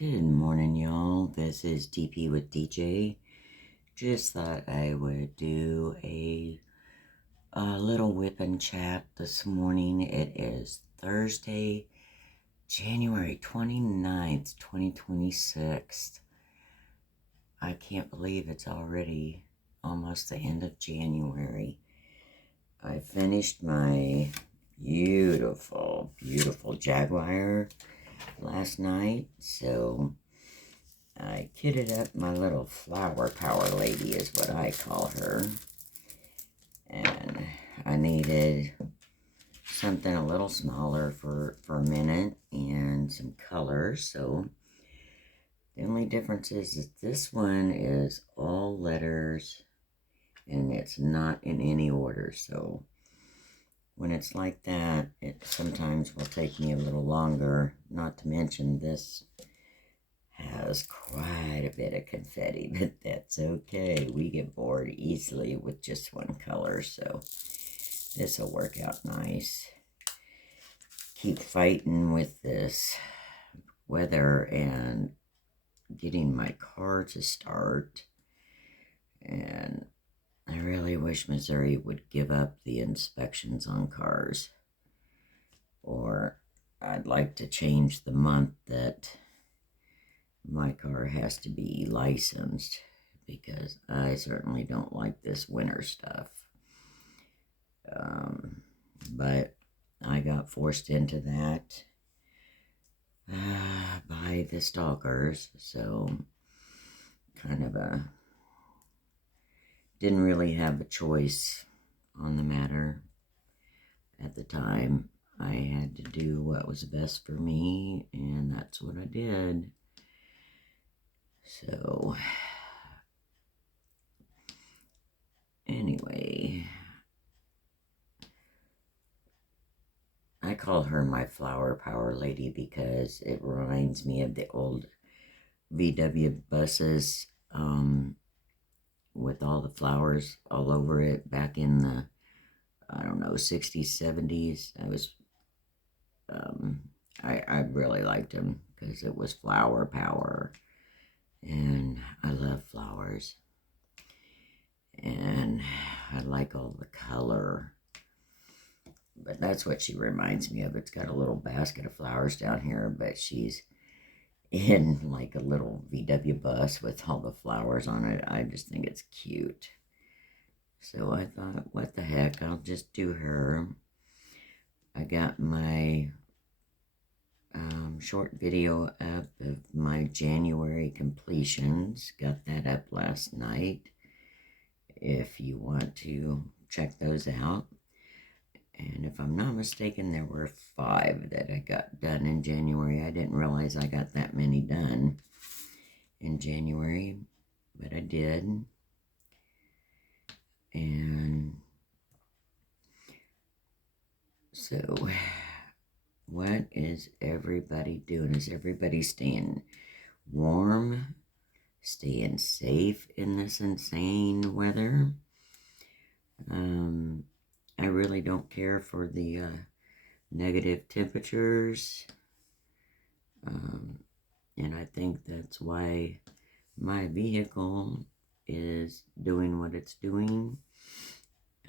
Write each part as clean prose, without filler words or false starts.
Good morning, y'all. This is DP with DJ. Just thought I would do a little WIP and Chat this morning. It is Thursday, January 29th, 2026. I can't believe it's already almost the end of January. I finished my beautiful, beautiful Jaguar last night, so I kitted up my little flower power lady is what I call her, and I needed something a little smaller for a minute and some colors. So the only difference is that this one is all letters and it's not in any order, so when it's like that, it sometimes will take me a little longer. Not to mention this has quite a bit of confetti, but that's okay. We get bored easily with just one color, so this will work out nice. Keep fighting with this weather and getting my car to start, and I really wish Missouri would give up the inspections on cars, or I'd like to change the month that my car has to be licensed, because I certainly don't like this winter stuff. But I got forced into that by the stalkers, so kind of didn't really have a choice on the matter at the time. I had to do what was best for me, and that's what I did. So anyway, I call her my flower power lady because it reminds me of the old VW buses with all the flowers all over it back in the, I don't know, 60s, 70s. I really liked them because it was flower power, and I love flowers, and I like all the color. But that's what she reminds me of. It's got a little basket of flowers down here, but she's in like a little VW bus with all the flowers on it. I just think it's cute. So I thought, what the heck, I'll just do her. I got my short video up of my January completions. Got that up last night, if you want to check those out. And if I'm not mistaken, there were 5 that I got done in January. I didn't realize I got that many done in January, but I did. And so, what is everybody doing? Is everybody staying warm, staying safe in this insane weather? I really don't care for the negative temperatures, and I think that's why my vehicle is doing what it's doing.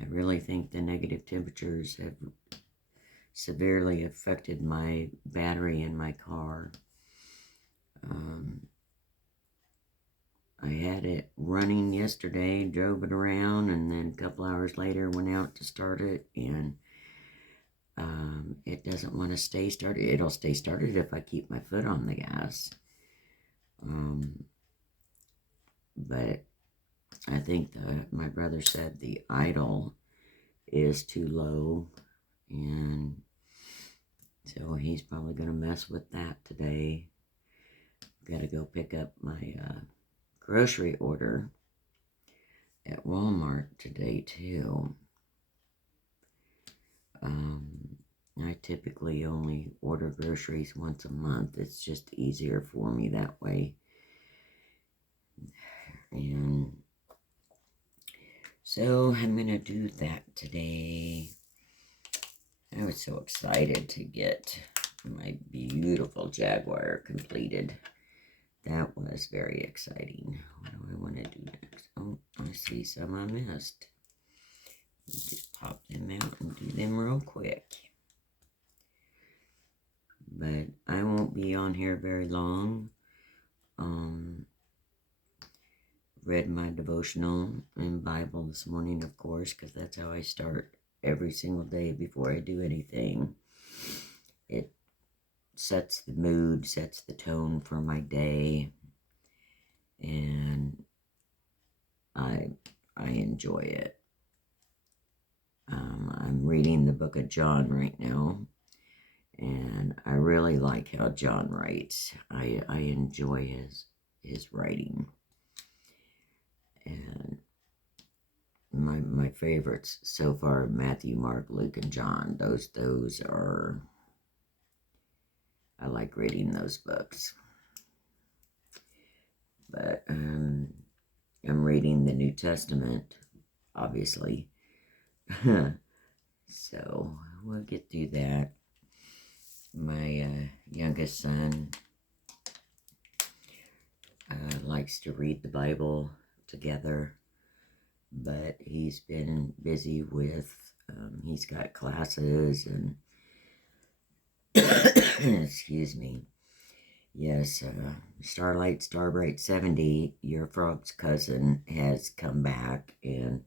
I really think the negative temperatures have severely affected my battery in my car. I had it running yesterday, drove it around, and then a couple hours later went out to start it, and it doesn't want to stay started. It'll stay started if I keep my foot on the gas. But I think my brother said the idle is too low, and so he's probably going to mess with that today. Got to go pick up my grocery order at Walmart today too. I typically only order groceries once a month. It's just easier for me that way. And so I'm going to do that today. I was so excited to get my beautiful Jaguar completed. that was very exciting. What do I want to do next? Oh, I see some I missed. Just pop them out and do them real quick. But I won't be on here very long. Read my devotional and Bible this morning, of course, because that's how I start every single day before I do anything. It sets the mood, sets the tone for my day, and I enjoy it. I'm reading the book of John right now, and I really like how John writes. I enjoy his writing. And my favorites so far, Matthew, Mark, Luke, and John. Those are, I like reading those books. But I'm reading the New Testament, obviously. So we'll get through that. My youngest son likes to read the Bible together, but he's been busy with, he's got classes and, excuse me, yes, Starbright 70, your frog's cousin, has come back, and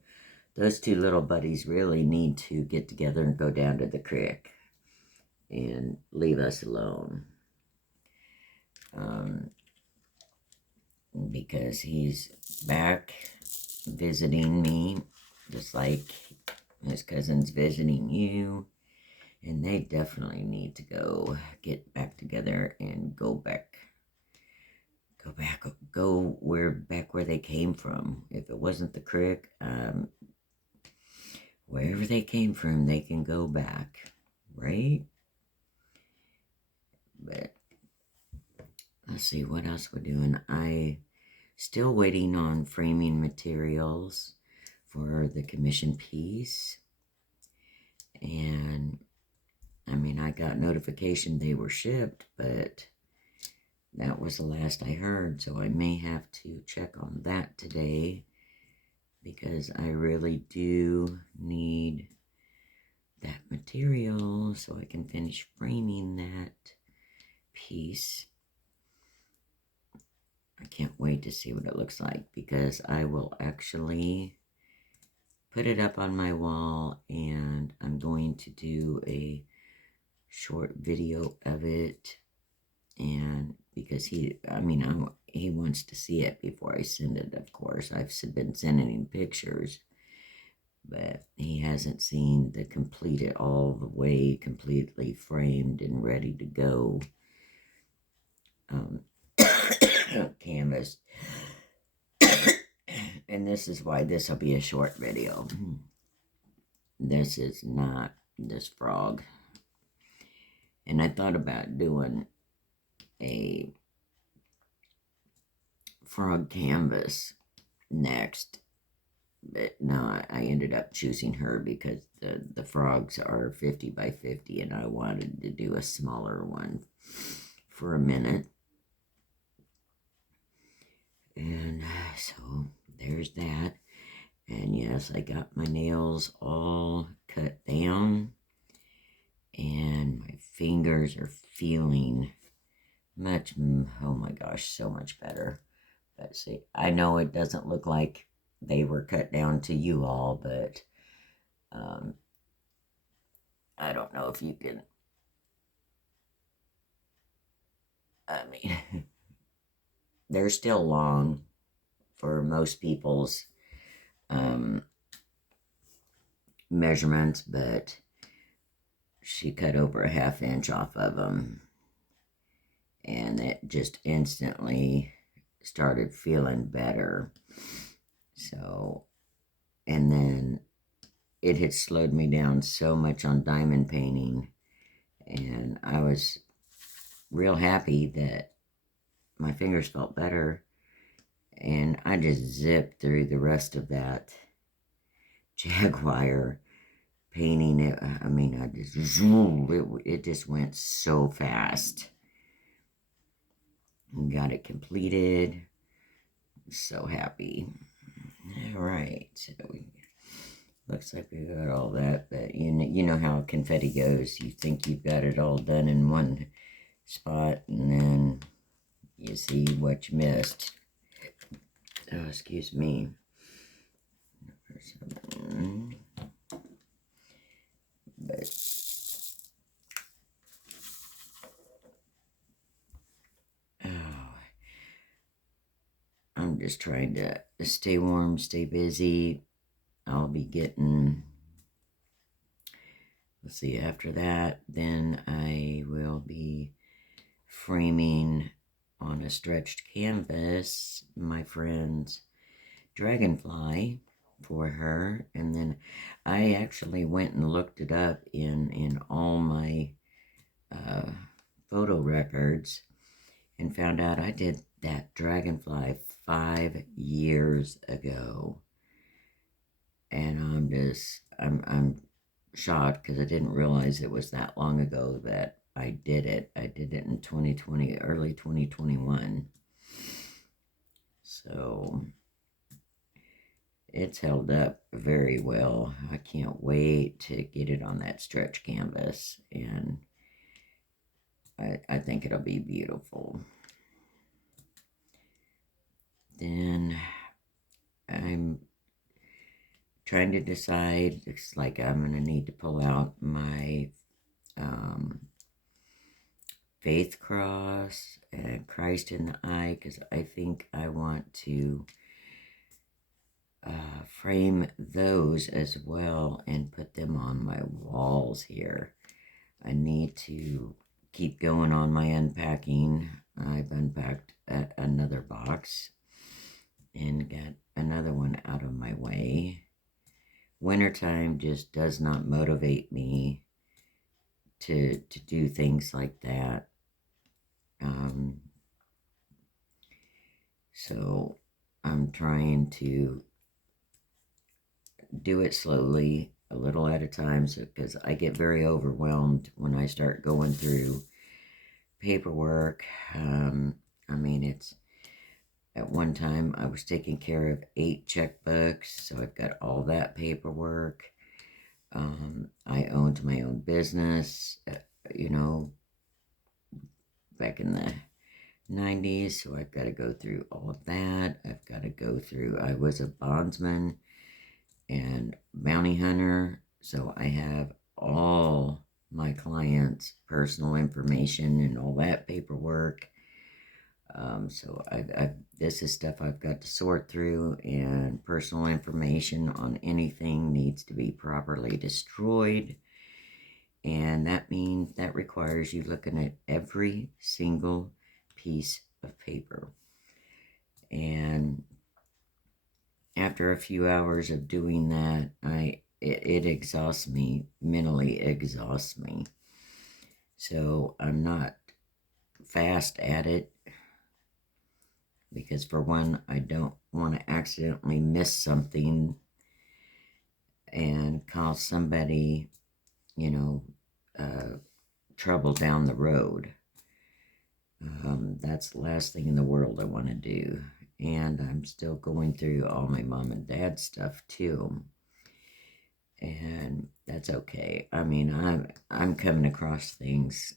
those two little buddies really need to get together and go down to the creek and leave us alone. Because he's back visiting me, just like his cousin's visiting you, and they definitely need to get back together and go back where they came from. If it wasn't the creek, wherever they came from, they can go back, right? But let's see what else we're doing. I still waiting on framing materials for the commission piece. And I mean, I got notification they were shipped, but that was the last I heard. So I may have to check on that today, because I really do need that material so I can finish framing that piece. I can't wait to see what it looks like, because I will actually put it up on my wall, and I'm going to do a short video of it. And because he wants to see it before I send it, of course. I've been sending him pictures, but he hasn't seen the completed, all the way completely framed and ready to go canvas. And this is why this will be a short video. This is not this frog. And I thought about doing a frog canvas next, but no, I ended up choosing her because the frogs are 50 by 50, and I wanted to do a smaller one for a minute. And so there's that. And yes, I got my nails all cut down, and my fingers are feeling much, oh my gosh, so much better. But see, I know it doesn't look like they were cut down to you all, but I don't know if you can, I mean, they're still long for most people's measurements, but she cut over a ½ inch off of them, and it just instantly started feeling better. So, and then it had slowed me down so much on diamond painting, and I was real happy that my fingers felt better, and I just zipped through the rest of that jaguar painting it. I mean, it just went so fast got it completed. So happy. All right, so looks like we got all that, but you know how confetti goes. You think you've got it all done in one spot, and then you see what you missed. Oh, excuse me. But oh, I'm just trying to stay warm, stay busy. I'll be getting, let's see, after that, then I will be framing on a stretched canvas my friend's dragonfly for her. And then I actually went and looked it up in all my photo records and found out I did that dragonfly 5 years ago. And I'm shocked because I didn't realize it was that long ago that I did it. I did it in 2020, early 2021. So it's held up very well. I can't wait to get it on that stretch canvas, and I think it'll be beautiful. Then I'm trying to decide. It's like I'm going to need to pull out my faith cross and Christ in the eye, because I think I want to frame those as well and put them on my walls here. I need to keep going on my unpacking. I've unpacked another box and got another one out of my way. Wintertime just does not motivate me to do things like that. So I'm trying to do it slowly, a little at a time, because I get very overwhelmed when I start going through paperwork. I mean, it's at one time I was taking care of 8 checkbooks, so I've got all that paperwork. I owned my own business, back in the 90s, so I've got to go through all of that. I've got to go through, I was a bondsman and bounty hunter, so I have all my clients' personal information and all that paperwork. So this is stuff I've got to sort through, and personal information on anything needs to be properly destroyed. And that requires you looking at every single piece of paper. And after a few hours of doing that, it exhausts me, mentally exhausts me. So I'm not fast at it, because for one, I don't want to accidentally miss something and cause somebody, trouble down the road. That's the last thing in the world I want to do. And I'm still going through all my mom and dad stuff too. And that's okay. I mean, I'm coming across things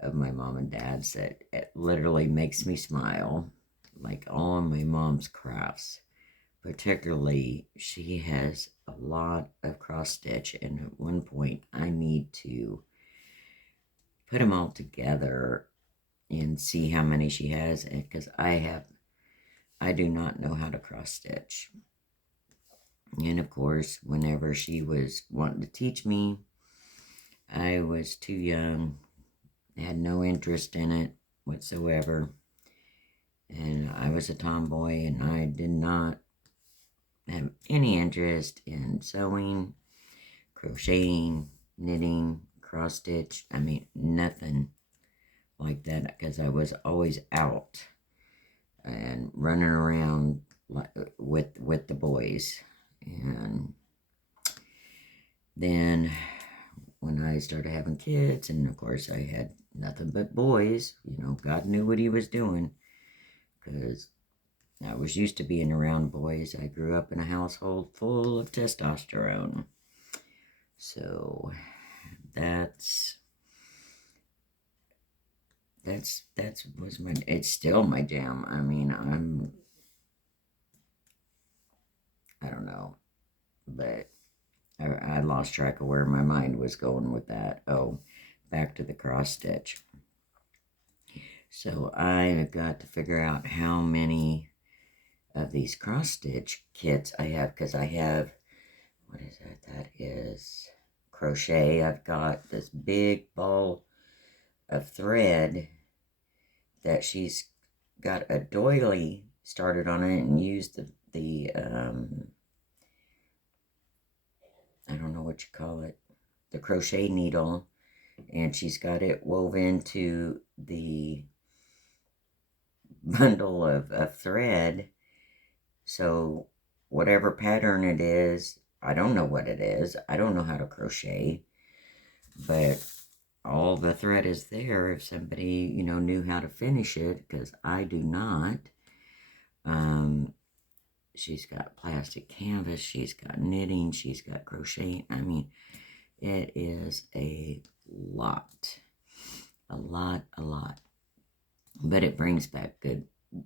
of my mom and dad's that it literally makes me smile. Like all of my mom's crafts. Particularly, she has a lot of cross stitch, and at one point I need to put them all together and see how many she has, because I do not know how to cross stitch. And of course, whenever she was wanting to teach me, I was too young, had no interest in it whatsoever, and I was a tomboy, and I did not have any interest in sewing, crocheting, knitting, cross stitch. I mean, nothing like that, because I was always out and running around with the boys. And then when I started having kids, and of course I had nothing but boys, God knew what he was doing. because I was used to being around boys. I grew up in a household full of testosterone. So that's was my, it's still my jam. I mean, I don't know, but I lost track of where my mind was going with that. Oh, back to the cross stitch. So I got to figure out how many of these cross stitch kits I have, because I have, what is that? That is crochet. I've got this big ball of thread that she's got a doily started on it and used the I don't know what you call it, the crochet needle, and she's got it woven into the bundle of thread. So whatever pattern it is, I don't know what it is. I don't know how to crochet, but all the thread is there if somebody, knew how to finish it, because I do not. She's got plastic canvas, she's got knitting, she's got crocheting. I mean, it is a lot. A lot. But it brings back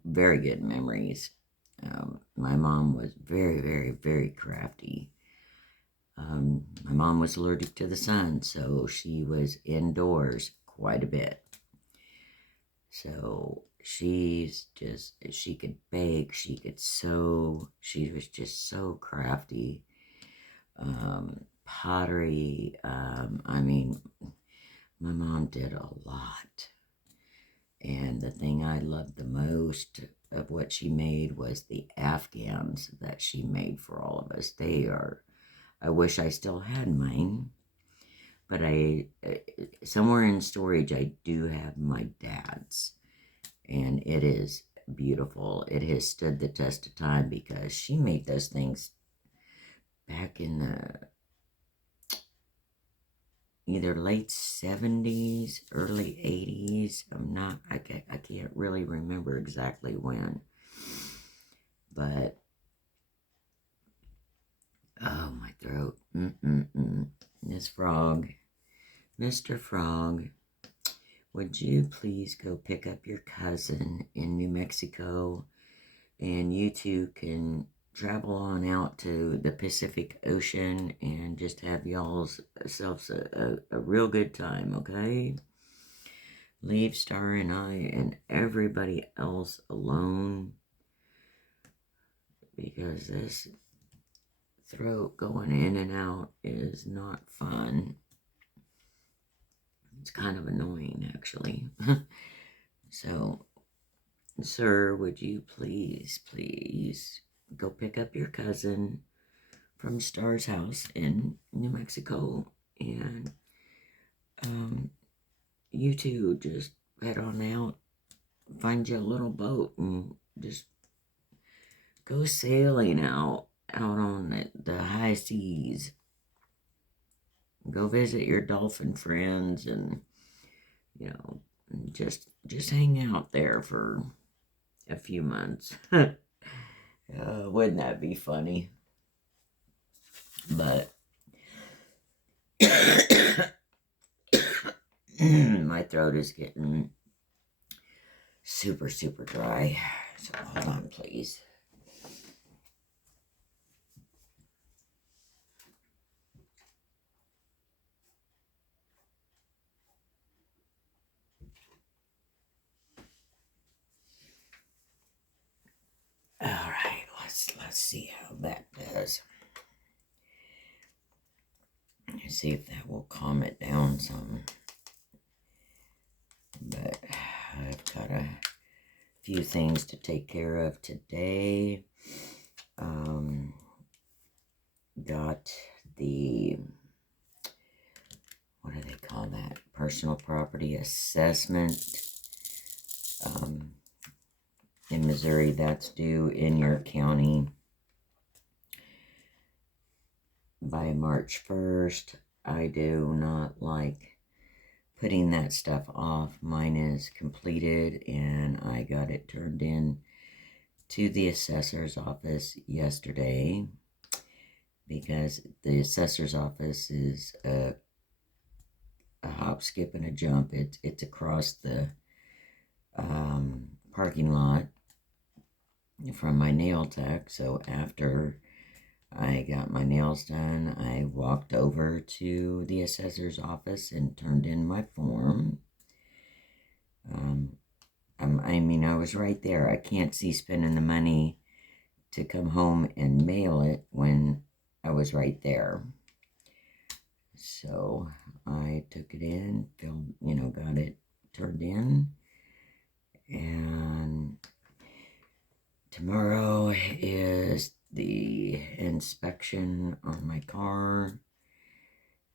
very good memories. My mom was very, very, very crafty. My mom was allergic to the sun, so she was indoors quite a bit. So she could bake, she could sew, she was just so crafty. Pottery, I mean, my mom did a lot. And the thing I loved the most of what she made was the Afghans that she made for all of us. I wish I still had mine, but somewhere in storage, I do have my dad's, and it is beautiful. It has stood the test of time because she made those things back in the either late 70s, early 80s. I can't really remember exactly when. But, oh, my throat. This frog, Mr. Frog, would you please go pick up your cousin in New Mexico, and you two can travel on out to the Pacific Ocean and just have y'all's selves a real good time, okay? Leave Star and I and everybody else alone, because this throat going in and out is not fun. It's kind of annoying, actually. So, sir, would you please go pick up your cousin from Star's house in New Mexico, and you two just head on out, find you a little boat, and just go sailing out on the high seas. Go visit your dolphin friends, and just hang out there for a few months. Wouldn't that be funny? But my throat is getting super, super dry. So hold on, please. All right, let's see how that does. Let's see if that will calm it down some. But I've got a few things to take care of today. Got the, what do they call that? Personal property assessment. In Missouri, that's due in your county by March 1st. I do not like putting that stuff off. Mine is completed, and I got it turned in to the assessor's office yesterday because the assessor's office is a hop, skip, and a jump. It's across the parking lot from my nail tech. So after I got my nails done, I walked over to the assessor's office and turned in my form. I was right there. I can't see spending the money to come home and mail it when I was right there. So I took it in, got it turned in, and tomorrow is the inspection on my car,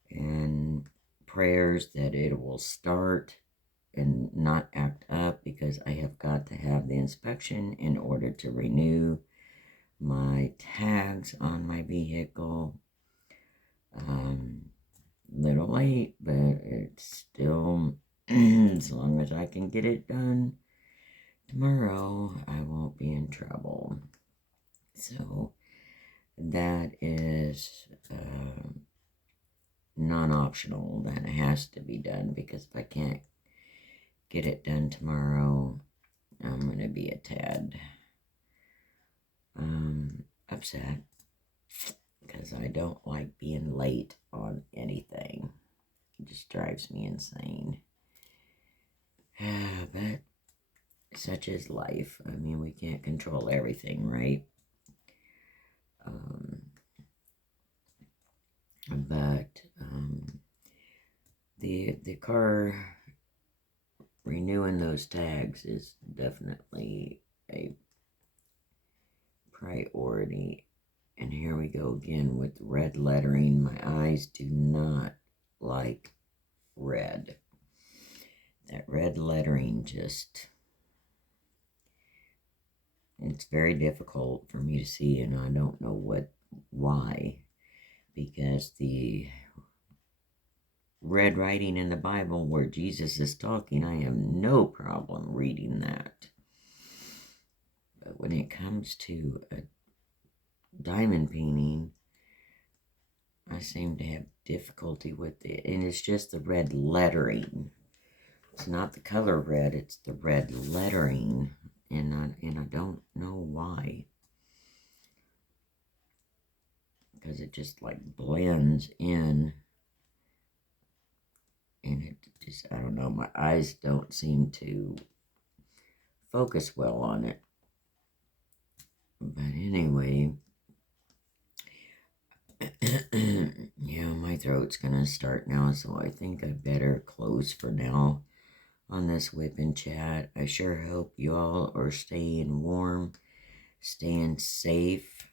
and prayers that it will start and not act up, because I have got to have the inspection in order to renew my tags on my vehicle. Little late, but it's still, as long as I can get it done tomorrow, I won't be in trouble. So that is non-optional. That has to be done, because if I can't get it done tomorrow, I'm going to be a tad upset, because I don't like being late on anything. It just drives me insane. But such is life. I mean, we can't control everything, right? But the car renewing those tags is definitely a priority. And here we go again with red lettering. My eyes do not like red. That red lettering just, it's very difficult for me to see, and I don't know why, because the red writing in the Bible where Jesus is talking, I have no problem reading that. But when it comes to a diamond painting, I seem to have difficulty with it, and it's just the red lettering. It's not the color red, it's the red lettering, and I don't know why, because it just like blends in, and it just, I don't know, my eyes don't seem to focus well on it. But anyway, yeah, my throat's gonna start now, so I think I better close for now on this WIP and Chat. I sure hope you all are staying warm, staying safe,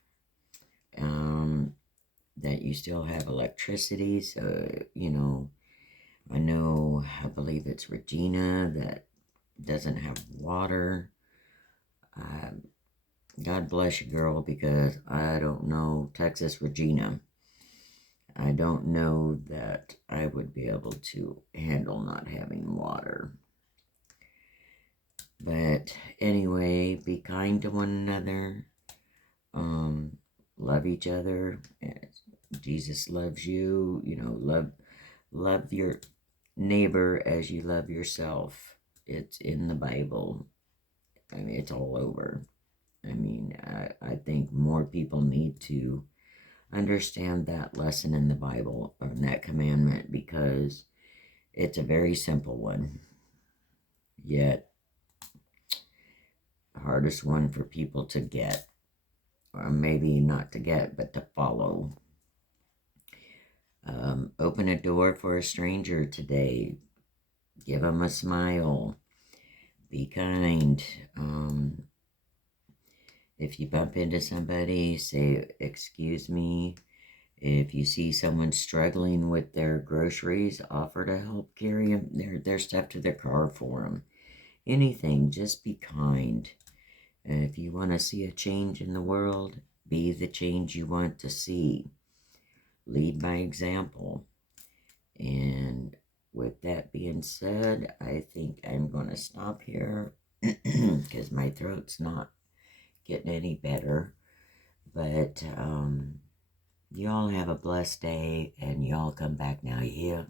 that you still have electricity. So, I believe it's Regina that doesn't have water. God bless you, girl, because I don't know Texas Regina. I don't know that I would be able to handle not having water. But anyway, be kind to one another. Love each other. Jesus loves you. Love your neighbor as you love yourself. It's in the Bible. I mean, it's all over. I mean, I think more people need to understand that lesson in the Bible, or that commandment, because it's a very simple one, yet hardest one for people to get, or maybe not to get, but to follow. Open a door for a stranger today. Give them a smile. Be kind. If you bump into somebody, say, "Excuse me." If you see someone struggling with their groceries, offer to help carry their stuff to their car for them. Anything, just be kind. And if you want to see a change in the world, be the change you want to see. Lead by example. And with that being said, I think I'm going to stop here because my throat's not getting any better. But y'all have a blessed day, and y'all come back now, you hear?